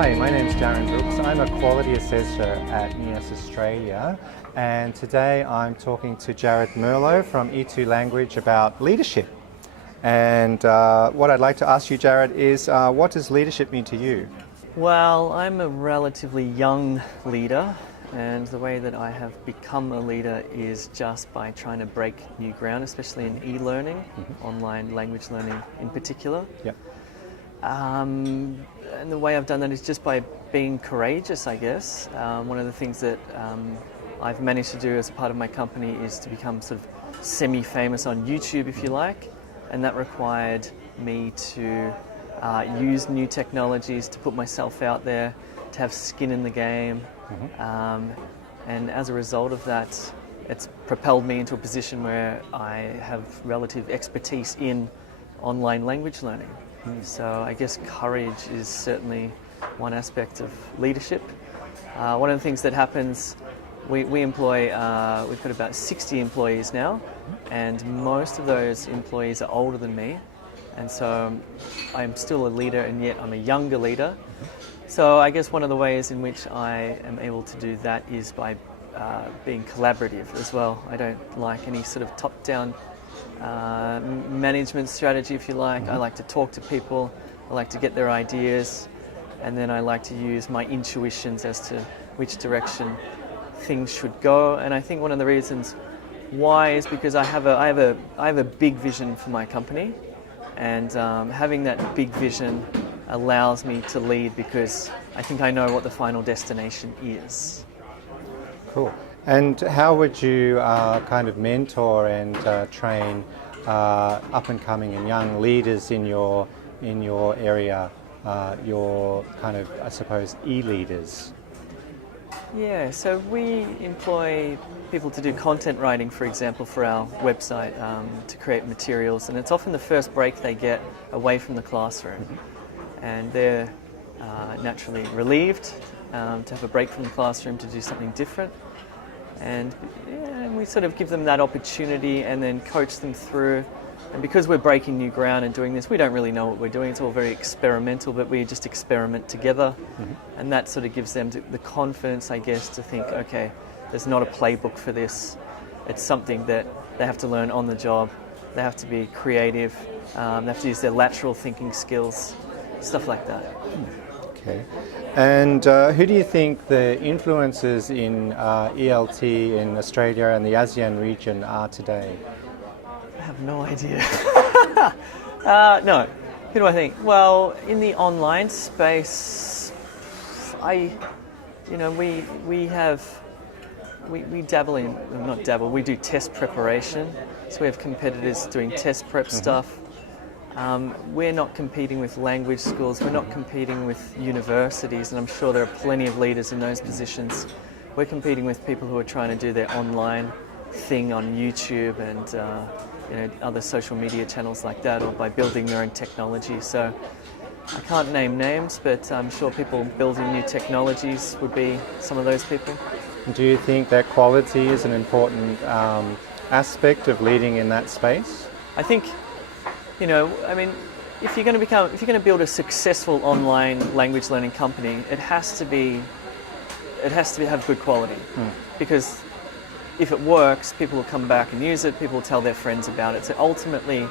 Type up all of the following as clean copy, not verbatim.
Hi, my name's Jarrad Merlo. I'm a quality assessor at NEAS Australia, and today I'm talking to Jarrad Merlo from E2 Language about leadership. And what I'd like to ask you, Jarrad, is what does leadership mean to you? Well, I'm a relatively young leader, and the way that I have become a leader is just by trying to break new ground, especially in e-learning, online language learning in particular. Yep. And the way I've done that is just by being courageous, I guess. One of the things that I've managed to do as a part of my company is to become sort of semi-famous on YouTube, if you like, and that required me to use new technologies, to put myself out there, to have skin in the game. And as a result of that, it's propelled me into a position where I have relative expertise in online language learning. So I guess courage is certainly one aspect of leadership. One of the things that happens, we employ, we've got about 60 employees now, and most of those employees are older than me. And so I'm still a leader, and yet I'm a younger leader. So I guess one of the ways in which I am able to do that is by being collaborative as well. I don't like any sort of top-down management strategy, if you like. I like to talk to people, I like to get their ideas, and then I like to use my intuitions as to which direction things should go. And I think one of the reasons why is because I have a big vision for my company, and having that big vision allows me to lead because I think I know what the final destination is. Cool. And how would you kind of mentor and train up-and-coming and young leaders in your area, your kind of, I suppose, e-leaders? Yeah, so we employ people to do content writing, for example, for our website, to create materials, and it's often the first break they get away from the classroom. And they're naturally relieved to have a break from the classroom to do something different. And we sort of give them that opportunity and then coach them through. And because we're breaking new ground and doing this, we don't really know what we're doing. It's all very experimental, but we just experiment together. And that sort of gives them the confidence, I guess, to think, okay, there's not a playbook for this. It's something that they have to learn on the job. They have to be creative. They have to use their lateral thinking skills, stuff like that. Okay. And who do you think the influences in ELT in Australia and the ASEAN region are today? I have no idea. No. Who do I think? Well, in the online space, we dabble in, not dabble, we do test preparation. So we have competitors doing test prep stuff. We're not competing with language schools, we're not competing with universities, and I'm sure there are plenty of leaders in those positions. We're competing with people who are trying to do their online thing on YouTube and other social media channels like that, or by building their own technology. So I can't name names, but I'm sure people building new technologies would be some of those people. Do you think that quality is an important aspect of leading in that space? I think, if you're going to build a successful online language learning company, it has to have good quality. Because if it works, people will come back and use it, people will tell their friends about it. So ultimately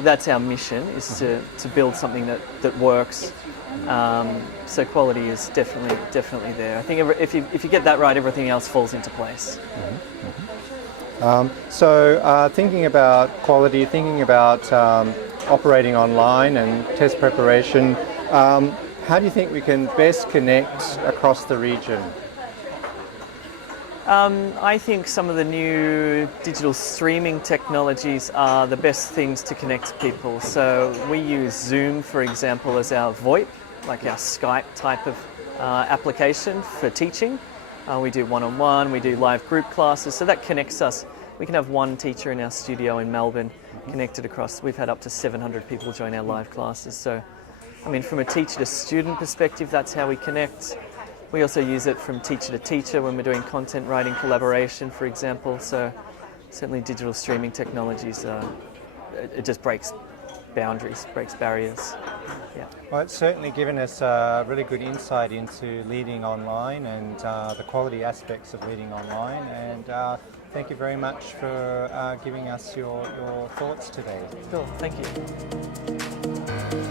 that's our mission, is to build something that works. So quality is definitely there. I think if you get that right, everything else falls into place. So thinking about quality, thinking about operating online and test preparation, how do you think we can best connect across the region? I think some of the new digital streaming technologies are the best things to connect people. So we use Zoom, for example, as our VoIP, like our Skype type of application for teaching. We do one-on-one, we do live group classes, so that connects us. We can have one teacher in our studio in Melbourne connected across. We've had up to 700 people join our live classes. So, from a teacher to student perspective, that's how we connect. We also use it from teacher to teacher when we're doing content writing collaboration, for example. So certainly digital streaming technologies, it just breaks boundaries, breaks barriers. Yeah. Well, it's certainly given us a really good insight into leading online and the quality aspects of leading online. And thank you very much for giving us your thoughts today. Cool. Thank you.